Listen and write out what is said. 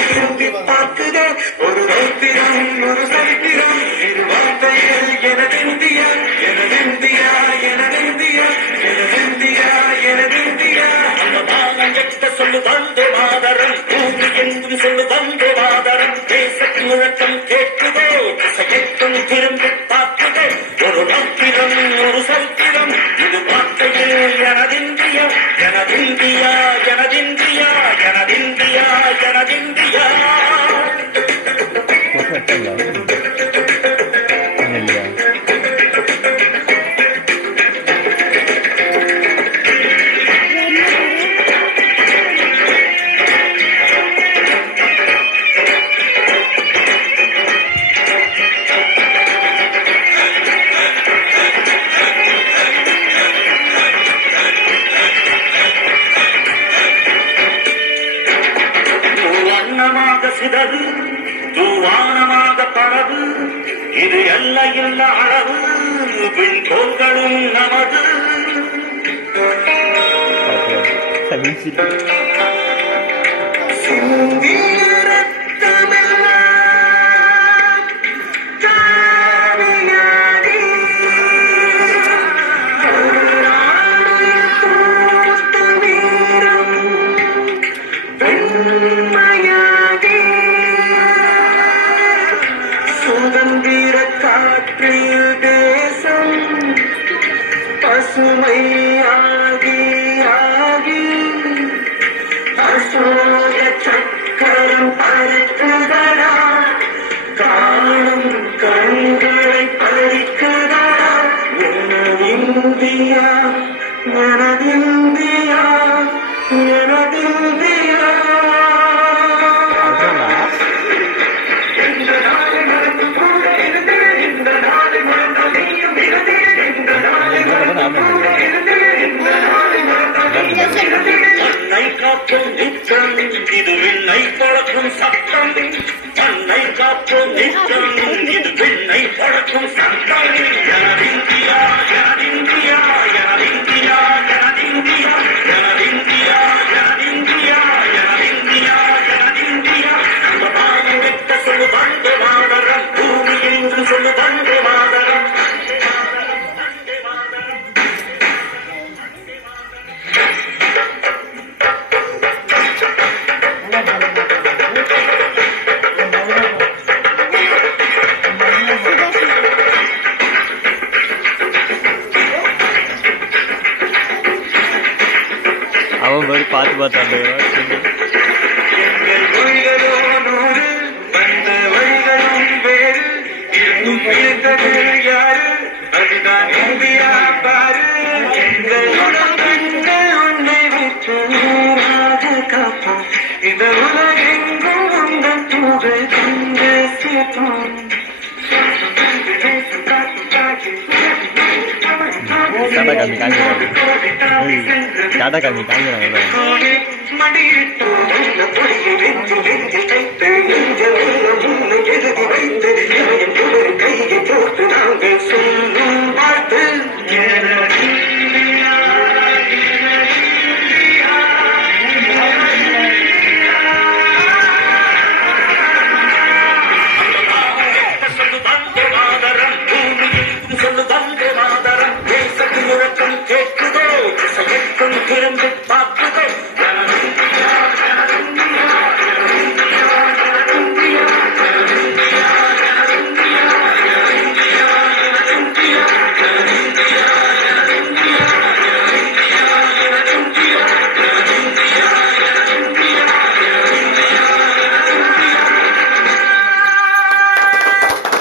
திரும்பி பார்க்குதே ஒரு வைத்திரம் ஒரு சரித்திரம் இரு வார்த்தைகள் எனதிந்தியா எனதிந்தியா எனதிந்தியா எனதிந்தியா எனதிந்தியா அந்த பாலம் எட்ட சொல்லு வந்தே மாதரம் பூமி எங்கும் சொல்லு வந்தே மாதரம் தேச முழக்கம் கேட்குதே திசையெட்டும் திரும்பி பார்க்குதே ஒரு வைத்திரம் ஒரு சரித்திரம் இது வார்த்தைகள் எனதிந்தியா எனதிந்தியா எனதிந்தியா எனதிந்தியா எனதிந்தியா சிதறு தூவானமாக பரவு இது எல்லையில் அளவு விண்கோள்களும் நமது சுதந்திர காற்றில் தேசம் பசுமையாகி ஆகி அசோக சக்கரம் பறக்குதடா காணும் கண்களை பறிக்குதடா எனதிந்தியா எனதிந்தியா எனதிந்தியா மண்ணை காக்கும் நிச்சம் இது விண்ணை பழக்கும் சட்டம் மண்ணை காக்கும் நிச்சம் இது விண்ணை பழக்கும் சட்டம் எனதிந்தியா எனதிந்தியா எனதிந்தியா எனதிந்தியா எனதிந்தியா எனதிந்தியா எனதிந்தியா எனதிந்தியா அந்த பாலம் விட்ட சொல்லு வந்தே மாதரம் பூமி என்று சொல்லு வந்தே மாதரம் அவன் போய் பார்த்து பார்த்தாங்க யாரு அதுதான் இந்தியா பாரு உன்னை விட்டு காப்போம் இந்த உலகெங்கும் உங்கள் புகழ் கொண்டு சேர்ப்போம் டாடா காமி காமிக்கிறாங்க மடியிட்டு கையை போட்டு நாங்கள் சொல்லும் பார்த்து சொல்லு வந்தே மாதரம் பூமி சொல்லு வந்தே மாதரம் தேசத்து முழக்கம் கேட்க